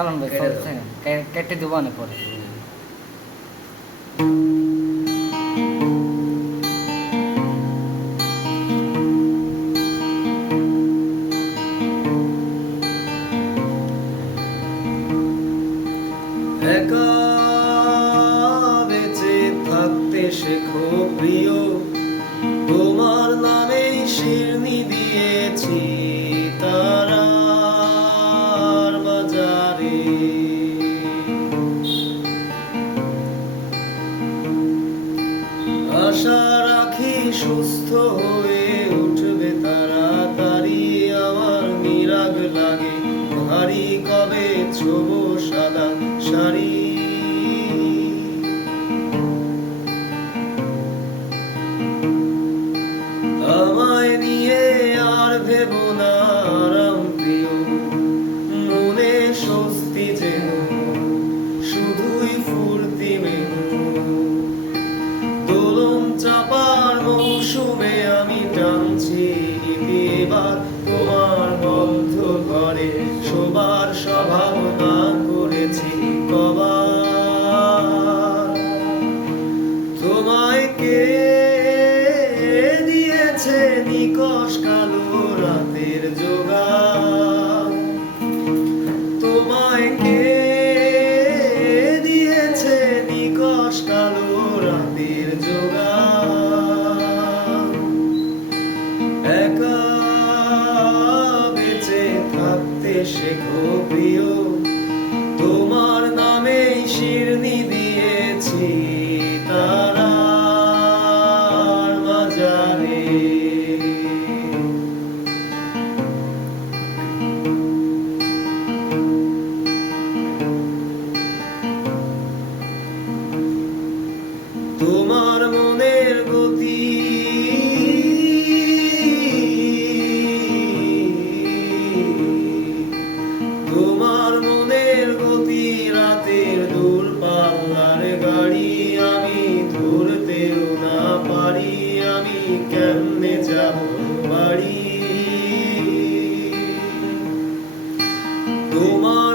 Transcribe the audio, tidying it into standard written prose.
চালান ভাই চলছে, কেটে দেবো না পরে। একা বেঁচে থাকতে শেখো প্রিয়, তোমার নামেই শিরনি দিয়েছি তারার বাজারে। আশা রাখি সুস্থ হয়ে উঠবে তাড়াতাড়ি, আমার নিরাগ লাগে ভারী কবে ছোবো সাদা শাড়ি। আমায় নিয়ে আর ভেবো না আরাম প্রিয়, মনে স্বস্তি যেন শুধুই ফুর্তি মেনু। দোলন চাপার মৌসুমে আমি টানছি এবার তোমার বদ্ধ ঘরে, শোবার স্বভাবনা করেছি কবার। তোমায় কে দিয়েছে নিকষ কালো রাতের জোগাড়, তোমায় কে দিয়েছে নিকষ কালো রাতের জোগাড়। একা বেঁচে থাকতে শেখো প্রিয়, তোমার নামেই শিরনি দিয়েছি তারার বাজারে। তোমার মনের গতি তোমার মনের গতি রাতের দূরপাল্লার গাড়ি, আমি ধরতেও না পারি আমি কেমনে যাব বাড়ি। তোমার